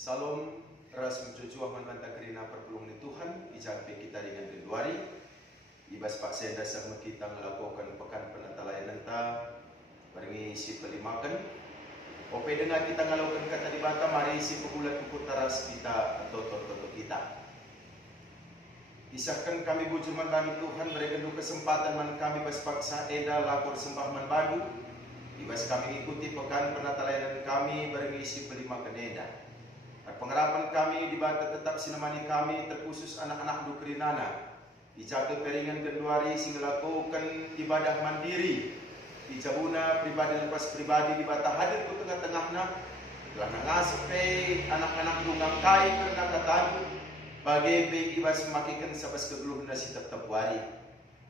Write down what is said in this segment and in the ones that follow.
Salam ras mencucuah manbanta kerina perpulung ni Tuhan ijampe kita dengan rinduari ibas pak senda sama kita melakukan pekan penatalayan nenta barengi si pelimakan ope dengan kita ngalakukan kata di bata mari si pegulat pukul taras kita atau toto kita isahkan kami bujur manbani Tuhan mereka kesempatan man kami bas paksa eda lapor sembah manbadu ibas kami ikuti pekan penatalayan kami barengi si pelimakan eda. Pengharapan kami di bata tetap sinemani kami terkhusus anak-anak dukrinana dijaga peringan keduari sing melakukan ibadah mandiri dijabuna pribadi lepas pribadi di bata hadir ke tengah-tengahna telah ngaspe anak-anak dungang kai karena katan bagi ibas memakikan sabas kegeluhna si tetap wari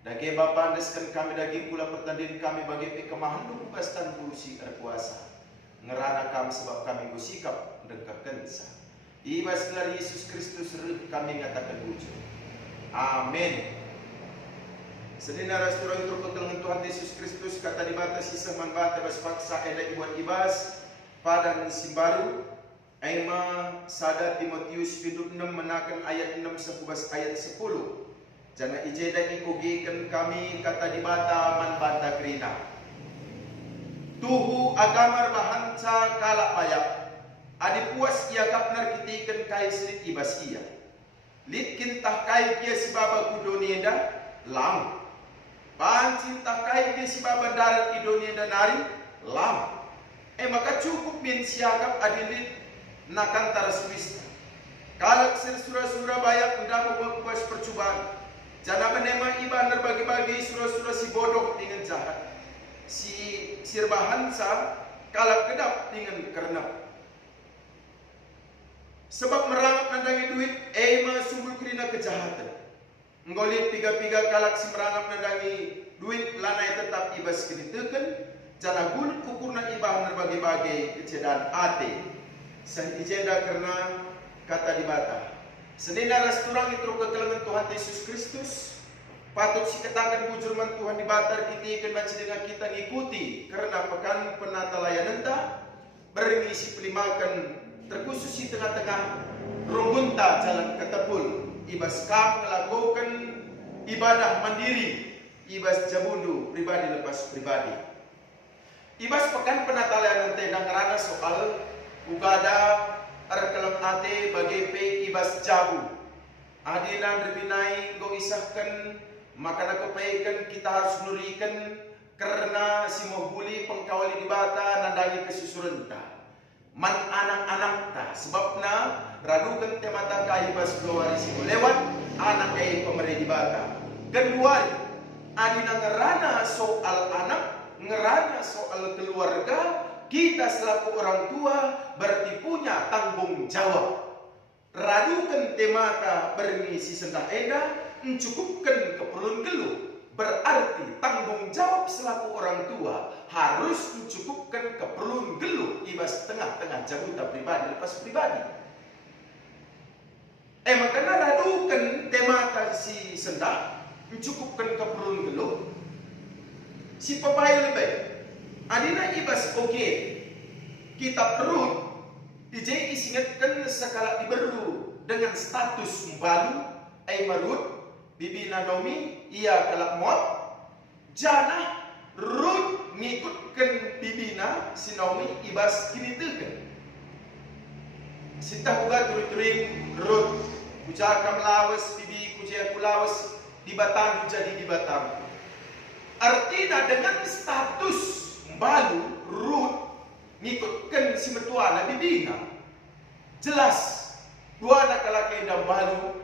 dage bapa andeskan kami daging pula pertandin kami bagi kemahan dubas tan kurusi erkuasa ngerana kami sebab kami bersikap dengkakan sah. Ibas gelar Yesus Kristus kami ngatakan wujud. Amin. Sedina rasturang turut dengan Tuhan Yesus Kristus kata dibatasi seman bata bas paksa elek buat ibas pada musim baru. Aima sada Timotius hidup 6 menakan ayat 6 sekubas ayat 10. Jana ijeda ikugikan kami kata dibata man bata kerina. Tuhu agamar bahanca kalak bayak. Adi puas ia kapnar kitikan kai slit ibas ia. Litkin tah kai kia si baba kudonienda lam. Pancin tah kai kia si baba darat idonienda nari lam. Maka cukup min siagap adilit nakantara Swiss. Kalak sura-sura bayak unda membuat percubaan. Jana menema iba bagi-bagi sura-sura si bodoh dengan jahat. Si sirbahansa kalak kedap dengan kernap. Sebab merangkap nandangi duit, ema sumber kerina kejahatan. Ngolit piga-piga kalak si merangkap nandangi duit, lanai tetap ibas keditekan, jana gulut kukurna ibah berbagi-bagi kecedaan ate. Sahih ijeda karena kata dibata. Senina rasturang itu kekelangan Tuhan Yesus Kristus, patut si katakan bujurman Tuhan dibatar kita ikan baca dengan kita ngikuti, karena pekan penatalayan entah, berengisi pelimakan, terkhusus di tengah-tengah rumbunta jalan ketepul ibas kam melakukan ibadah mandiri ibas jabundu pribadi lepas pribadi ibas pekan penatalayan tendang ngerana soal ugada arkelam ate bagi pe ibas jabu adilan rebinai go isahkan maka kepaikan kita harus nurikan karena si mohuli pengkawali dibata nandangi kesusurenta man anak-anak ta sebabna radukan temata kai bas keluar risiko lewat anak ai pemerintah bata kedua adina ngerana soal anak ngerana soal keluarga kita selaku orang tua berarti punya tanggung jawab radukan temata bermisi sendah eda mencukupkan keperluan geluh berarti tanggung jawab selaku orang tua harus mencukupkan keperluan geluh ibas tengah-tengah jabuta pribadi lepas pribadi. Makanya radukan temata si sendah mencukupkan keperluan geluh. Si papai lebih adina ibas oke kita perut dijai isingatkan sekala diberu dengan status baru marut bibi Naomi ia kalak mot jana Ruth ngikutkan bibina si Naomi ibas kini tekan sintah uga turi-turin Ruth kujakam lawas bibi kujakam lawas di Batam jadi di Batam artinya dengan status baru Ruth ngikutkan si metuana bibina jelas dua anak kalakenda baru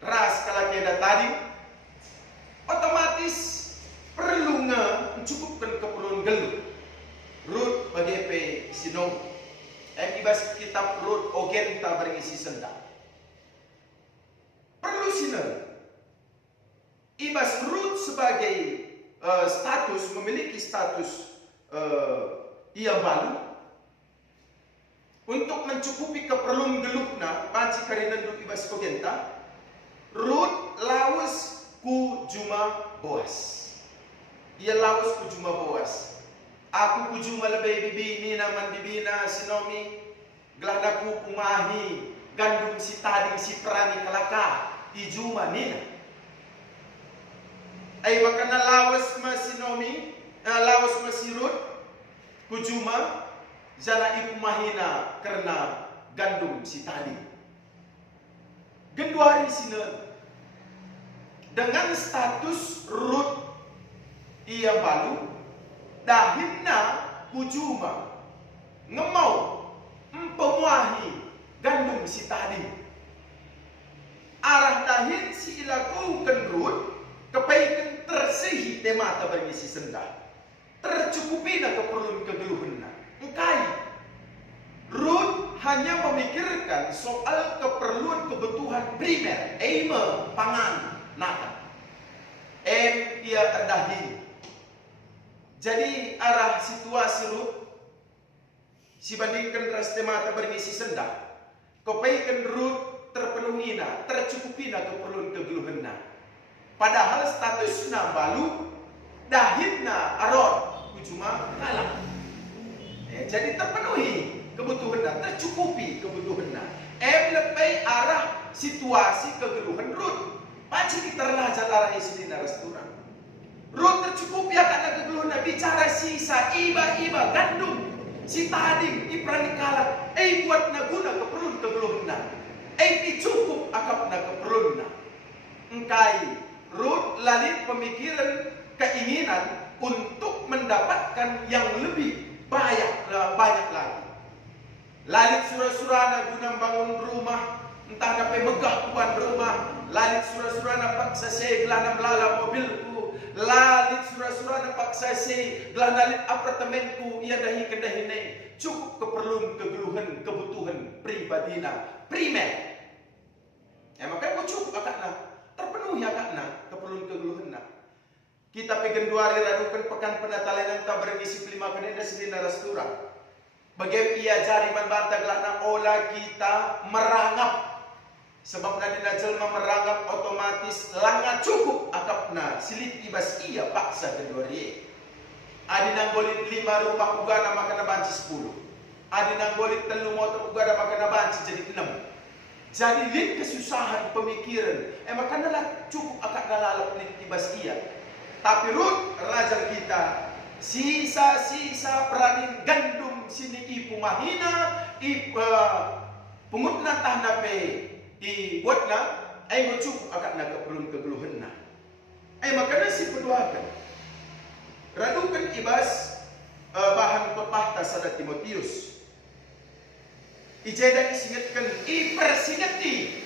ras kalakenda tadi otomatis perlu mencukupkan keperluan geluh Ruth bagi pe sinong ibas kitab Ruth ogen ta berisi senda perlu sinong ibas Ruth sebagai status memiliki status ia balu untuk mencukupi keperluan geluhna panci karinan ibas ogenta Ruth lawas ku juma Boas. Ia lawas ku juma Boas. Aku ku juma lebih bibi ni naman bibina si Naomi Gelanaku pumahi gandum si tading si perani kelaka ijuma nina. Ay makana lawas masinomi, lawas masirut kujuma jana ipumahina karena gandum si tading. Genduari sina dengan status Rut ia balu dahinna kujuma ngemau empemuahi gandum si tadi arah dahin si ilaku kenrut kepaikan tersehi temata bagi si sendah tercukupi na keperluan kegeluhanna engkai Rut hanya memikirkan soal keperluan kebutuhan primer eime pangan naka ia terdahin. Jadi arah situasi Rut si bandingkan ras temata bermisi sendah kepaikan Rut terpenuhina tercukupina keperluan kegeluhanna padahal statusna balu dahinna aron cuma kalah jadi terpenuhi kebutuhanna tercukupi kebutuhanna lebih arah situasi kegeluhan Rut pasti kita relajar arah isini narasturang Rut tercukupi akan kegeluhanna bicara sisa iba gandum si tading iprani kalat buat naguna keperluan kegeluhanna cukup akapna keperluanna engkai Rut lalit pemikiran keinginan untuk mendapatkan yang lebih banyak lagi lalit surah-surana guna bangun rumah entah dapat megah puan rumah lalit surah-surana paksa saya gelana melala mobilku lalit surah-surana paksa saya gelana lalit apartemenku ia dahi kedahine cukup keperluan kegeluhan kebutuhan pribadina primer makanya cukup akakna terpenuhi akakna keperluan kegeluhanna kita pegang 2 hari radukan pekan penatalan yang tak bermisi 5 kenenda sedina rastura bagaimana ia jari membantah gelana olah kita merangap sebab nadina jelma merangap otomatis langa cukup akapna silit ibas ia paksa kedua rie adina golit 5 rumah ugana makana banci 10 adina golit 3 motor ugana makana banci jadi 6 jadi lid kesusahan pemikiran makana lah cukup akak nalalap lid ibas ia tapi Rut raja kita sisa-sisa peranin gandum sini ipu mahina pengutna tahnape buatna cukup akan nak keperluan kegeluhanna makanya si peduakan radukan ibas bahan pepatah sada Timotius ijeda isingatkan persingati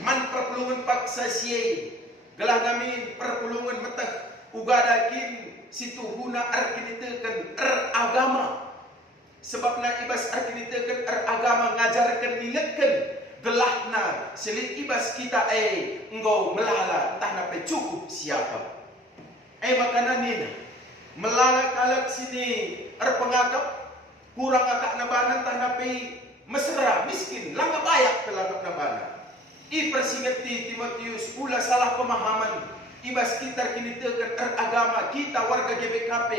man perpulungan paksa siye gelah namin perpulungan metah ugadakin situhuna arkinitekan agama sebabna ibas arkinitekan agama ngajarkan ingatkan gelahna selit ibas kita engkau melala entah nape cukup siapa makana nina melala kalak sini pengakap kurang akak nabanan entah nape mesra miskin lama bayak kelakap nabanan persingati Timotius pula salah pemahaman ibas kita kini tekan agama kita warga GBKP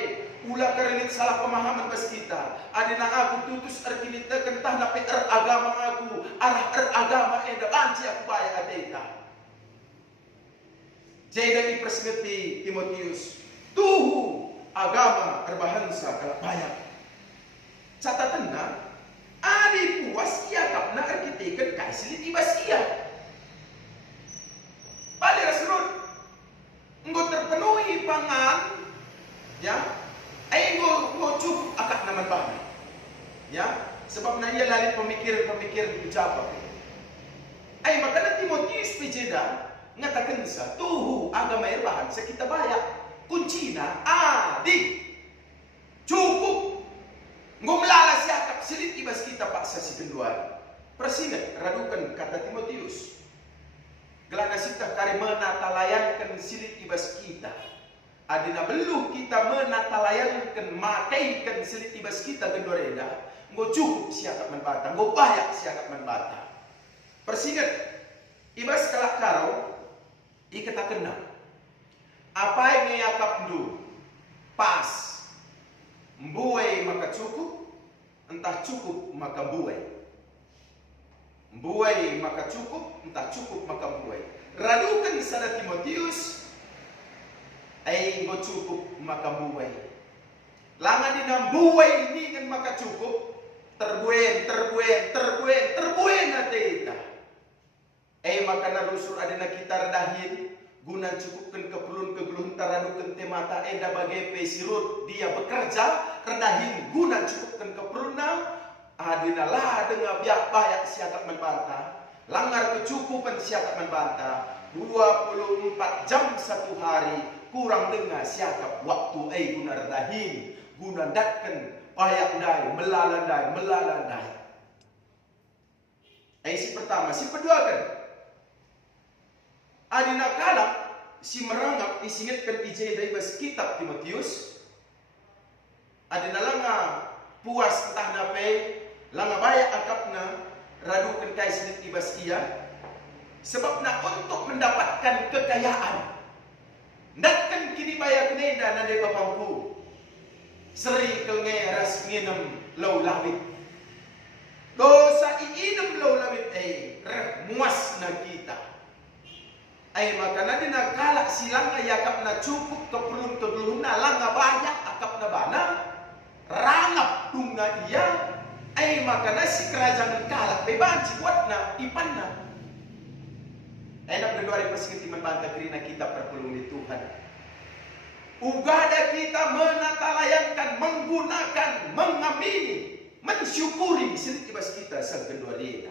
ulah kerelit salah pemahaman bas kita adina aku tutus kini tekan tah nape agama aku arah agama banci aku bayar adeta jadi persingati Timotius tuhu agama bahasa kalau bayar catatanna adi puas ia kapna arkitekan kaisilit ibas ia balik Rasulullah engkau terpenuhi pangan engkau cukup akak naman bahan sebab na ia lalit pemikiran ucapan makanya Timotius pejeda ngatakan sa tuhu agama bahan sa kita bayak kuncina adi cukup engkau melala siakap silit ibas kita paksa si kenduan persingat radukan kata Timotius gelana sita kari menatalayankan silit ibas kita adina beluh kita menatalayankan makaikan silit ibas kita ke doreda nggo cukup siakap menbata nggo bayak siakap menbata persingat ibas kalak karo ikata kena apa yang ngeyakap ndu pas mbuai maka cukup entah cukup maka buai Buai maka cukup, entah cukup maka buai. Radukan sada Timotius, ai go cukup maka buai. Langan dinam buai ini kan maka cukup, terbuen na teta. Ai maka narusur adina kita redahin, guna cukupkan keperluan taradukan temata eda bagai pesirut dia bekerja redahin guna cukupkan keperluan adinalah dengan biak bayak siakat membantah langar kecukupan siakat membantah 24 jam satu hari kurang dengan siakap waktu guna redahin guna datkan bayak dai melalandai si pertama. Si kedua kan adina kalak si merangap isingatkan ije dari bas kitab Timotius adina langa puas entah nape langa bayak akapna radukan kai sinit ibas ia sebabna untuk mendapatkan kekayaan ndatkan kini bayak neda nade bapangku seri kengeras nginem lau lawit dosa iinem lau lawit muas na kita maka nadina kalak silang ayakap na cukup keperluan na langa banyak akap na bana rangap tungna iya maka nasi kerajaan kalak bebanci buat na ipan na nak berdua persingit membantah kerina kita perpulung Tuhan ugada kita menatalayankan menggunakan mengamini mensyukuri sedikit ibas kita sang kedua dia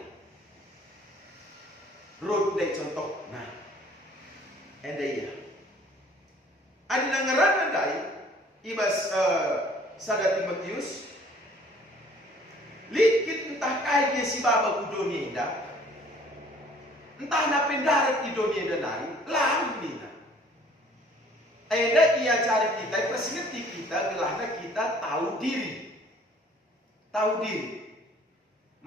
road day contoh nah iya adina ngaran dai ibas sada Timotius likit entah kaya si baba kudonya ida entah na pendarat idonya ida nari lalu nina ia cari kita persingeti kita gelahna kita tahu diri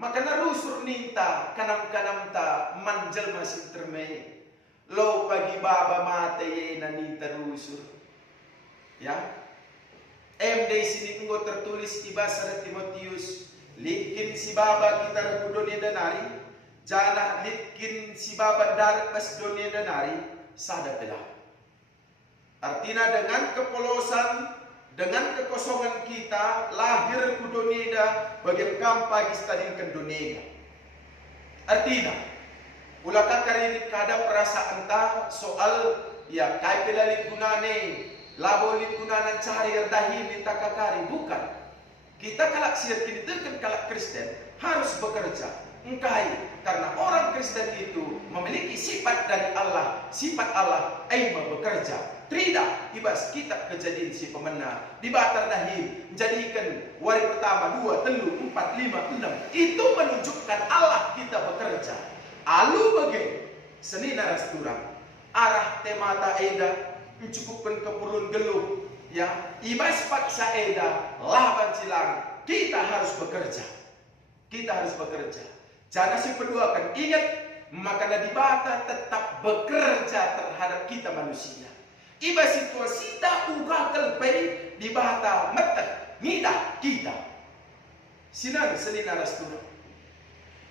maka narusur ninta kanam ta manjal masih termei lo pagi baba mate ye nani terusur ya MD sini tunggu tertulis di bahasa Timotius likin si baba kita rebudonia danari jana likin si baba darat pas dunia danari sada pelah artinya dengan kepolosan dengan kekosongan kita lahir ku dunia bagi kampai istadinkan dunia artinya ulah kakari kada perasaan ta soal ya kai pelalik gunane labolit gunanan cari erdahi minta kakari bukan kita kalak siar kini tekan kalak Kristen harus bekerja engkai karena orang Kristen itu memiliki sifat dari Allah sifat Allah bekerja tidak ibas kita kejadian si pemena di batar dahi menjadikan wari pertama 2 3 4 5 6 itu menunjukkan Allah kita bekerja alu bagi seni naras turang arah temata eda mencukupkan keperluan geluh ya ibas paksa eda laban silang kita harus bekerja jangan si kedua kan ingat maka di bata tetap bekerja terhadap kita manusia ibas situasi tak uga kelpai di bata metek ngidah kita sinan seni naras turang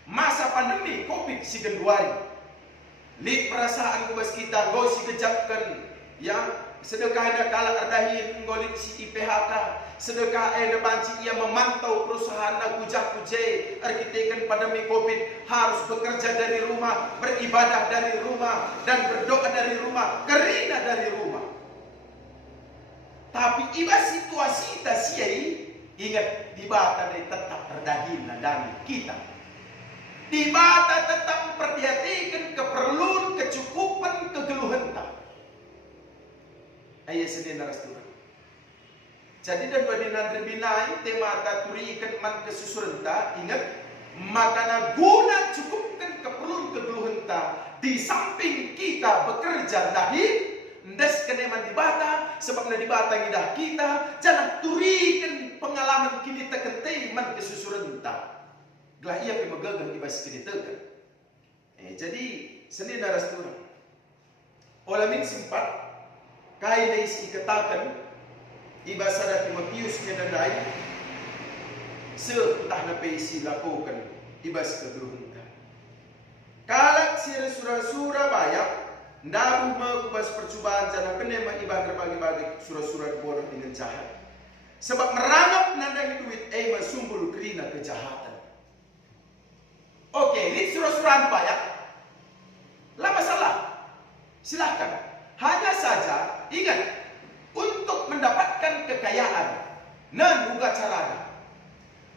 masa pandemi COVID si genduari li perasaan kubas kita go si kejapkan yang sedekah ada kalah ardahin ngolik si IPHK sedekah ada banci ia memantau perusahaan kujak-kuje arkitekan pandemi COVID harus bekerja dari rumah beribadah dari rumah dan berdoa dari rumah kerina dari rumah tapi ibas situasi kita siai ingat di bata tetap ardahin dan kita di bata tetap memperhatikan keperluan, kecukupan, kegeluhan tak. Ayah sedih naras Tuhan. Jadi dan badinan terbinai temata turikan man kesusuran tak ingat maka guna cukupkan keperluan kegeluhan tak di samping kita bekerja dahi ndes keneman di bata sebab di bata ngidah kita jangan turikan pengalaman kini tekentei man kesusuran tak. Gelah ia pemagagang ibas kini tekan. Jadi seni naras turang. Olamin simpat kai daisi katakan ibas sada Timotius nyadai se entah na peisi lakukan ibas kegeluhan. Kalak sira sura-sura bayak, ndabu kubas percubaan jana kene ibadah bagi-bagi sura-sura bodoh dengan jahat. Sebab merangap nandangi duit, masumbul kerina kejahatan. Oke, ini sura-sura bayak. Lah masalah. Silahkan. Hanya saja, ingat, untuk mendapatkan kekayaan, buka caranya.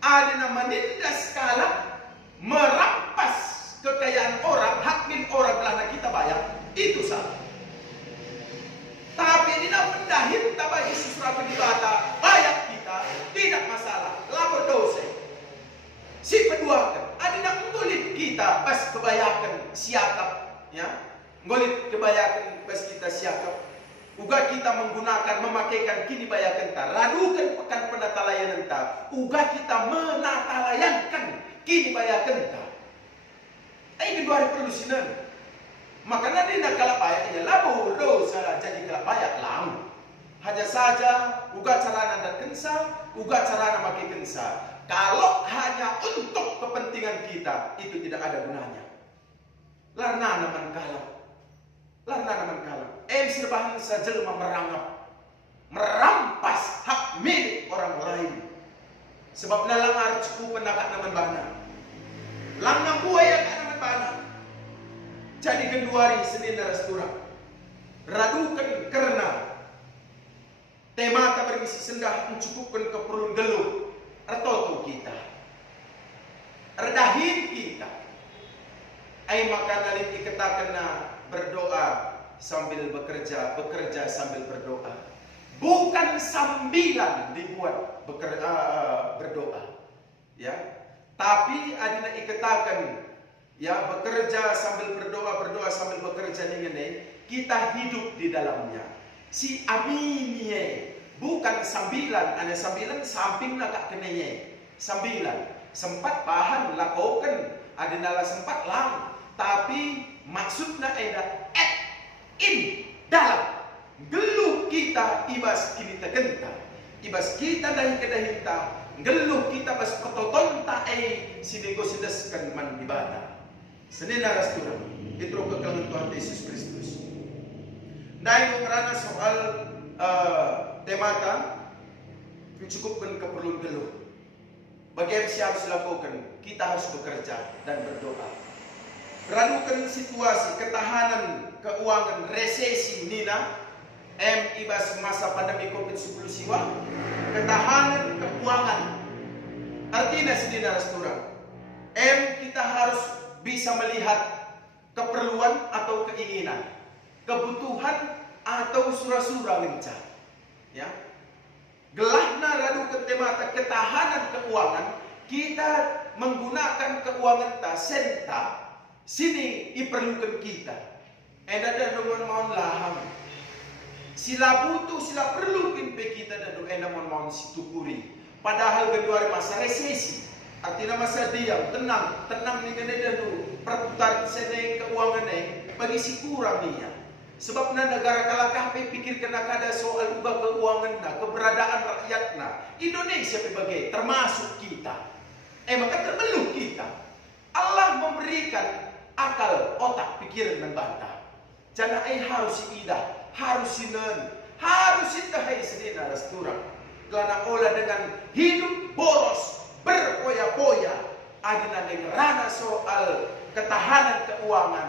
Ada menindas kalak, merampas kekayaan orang, hak milik orang belanda kita bayar, itu salah. Tapi ini mendahin bagi sesuatu di bata, bayar kita, tidak masalah, lapor dosa. Si kedua kan, ada ngulit kita pas kebayakan siakap, ya, ngulit kebayakan pas kita siakap. Uga kita menggunakan, memakaikan kini bayakan ta, radukan pekan penatalayan ta, uga kita menatalayankan kini bayakan ta. Kedua hari perlu sinan. Maka nanti nak kalapaya ia labu dosa jadi kalapaya lam. Hanya saja uga carana dan kensa, uga carana makai kensa. Kalau hanya untuk kepentingan kita, itu tidak ada gunanya. Larna naman kalah. Larna naman kalah. Sirbahan sajelma merampas hak milik orang lain. Sebab nalangar cukup penakak naman bana. Langang buaya kan naman bana. Jadi genduari Senin Rastura. Radukan karena tema tak berisi sendah mencukupkan keperluan geluh atau kita. Redahin kita. Maka nalit ikatakan berdoa sambil bekerja, bekerja sambil berdoa. Bukan sambilan dibuat berdoa. Ya. Tapi adina ikatakan ya bekerja sambil berdoa, berdoa sambil bekerja ini kita hidup di dalamnya. Si aminye bukan sambilan, ada sambilan samping nak kenanya. Sambilan sempat bahan lakukan, ada nala sempat lang, tapi maksudnya ada in dalam geluh kita ibas kini tegenta, ibas kita dahi kedahinta, geluh kita bas kototonta sinego sidaskan man dibata. Senin Rastura, itu kekalangan Tuhan Yesus Kristus. Dahil mengerana soal temata mencukupkan keperluan geluh. Bagaimana siapa harus dilakukan? Kita harus bekerja dan berdoa. Radukan situasi ketahanan keuangan resesi nina ibas masa pandemi COVID-19 siwa ketahanan keuangan artinya Senin Rastura. Kita harus bisa melihat keperluan atau keinginan, kebutuhan atau sura-sura lincah. Ya. Gelahna radu ketemata ketahanan keuangan, kita menggunakan keuangan ta senta sini diperlukan kita. Ada nomor mohon laham. Sila butuh, sila perlukan pe kita dan mohon situkuri. Padahal kedua masa resesi. Artinya masa diam, tenang ni kena dulu perputaran seneng keuangan bagi si kurang niya. Sebab negara kalakah pikir kena kada soal ubah keuangan keberadaan rakyatna. Indonesia sebagai termasuk kita. Maka terbelum kita. Allah memberikan akal, otak, pikiran dan bantah. Jangan harus idah, harus sinan, harus itahai Senin Rastura. Kelana olah dengan hidup boros, berpoya-poya, adina dengan rana soal ketahanan keuangan,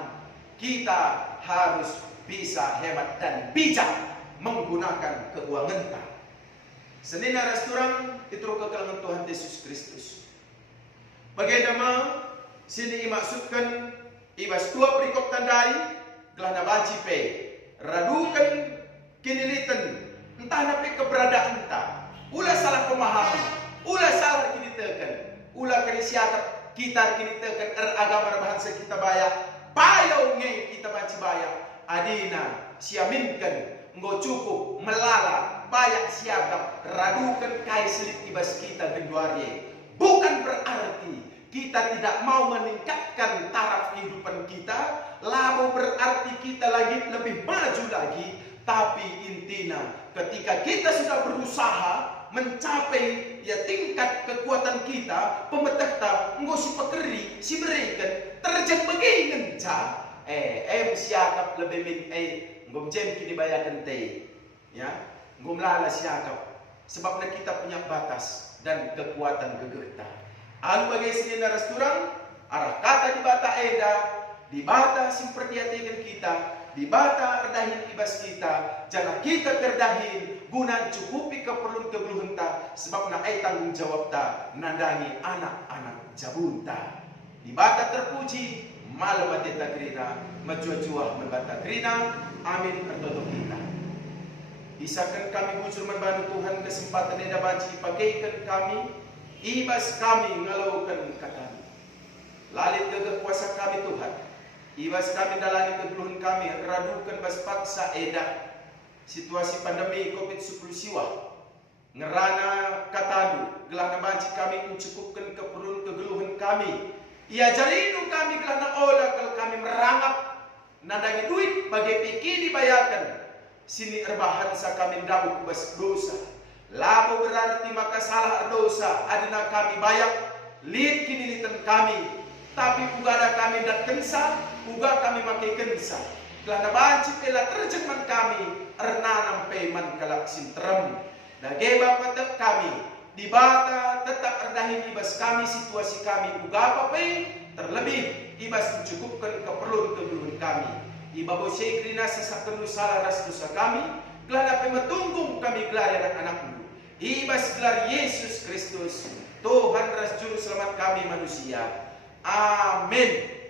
kita harus bisa hemat dan bijak menggunakan keuangan kita. Senin Rastura itu kekalangan Tuhan Yesus Kristus. Bagaimana sini maksudkan ibas tua perikop tandai gelana banci pe radukan kinilitan entah napi keberadaan entah ulah salah pemahaman ulah salah kinitekan ulah kerisiakat kita kinitekan agama bahasa kita bayar payau nge kita banci bayar adina siaminkan nggo cukup melala bayak siagap radukan kai selip ibas kita genduari. Bukan berarti kita tidak mau meningkatkan taraf kehidupan kita, lalu berarti kita lagi lebih maju lagi. Tapi intinya ketika kita sudah berusaha mencapai tingkat kekuatan kita, pemetakta, nggo si pekeri, si berikan, terjang begini ca siakap lebih min ngom jem kini bayakan te ya ngom lala siakap sebab kita punya batas dan kekuatan gegerta anu bagai sini naras turang arah kata di bata eda di bata simpertiatikan kita di bata erdahin ibas kita jangan kita terdahin guna cukupi keperluan ta sebab na tanggung jawab ta nandangi anak-anak jabunta di bata terpuji malam bateta krina majua-jua membata krina amin ertoto kita isakan kami bujur membantu Tuhan kesempatan eda banci pakaikan kami ibas kami ngalaukan kata lalit gagah kuasa kami Tuhan ibas kami dalani kegeluhan kami radukan bas paksa eda situasi pandemi COVID-19 siwa ngerana katadu gelana banci kami mencukupkan keperluan kegeluhan kami ia jarinu kami gelana olah kalau kami merangkap nandangi duit bagi pikir dibayarkan sini erbahan sa kami dabuk bas dosa labu berarti maka salah dosa adina kami bayar lid kini litan kami tapi uga ada kami dat kensa uga kami makai kensa gelana banci pela terjemahan kami ernanam peman kalak sinterem dage bapak kami di bata tetap erdahin ibas kami situasi kami uga apa terlebih ibas mencukupkan keperluan kami ibabo sekrina sesakan salah ras dosa kami gelana pemetunggung kami gelar anak-anakmu ibas gelar Yesus Kristus Tuhan ras juru selamat kami manusia amin.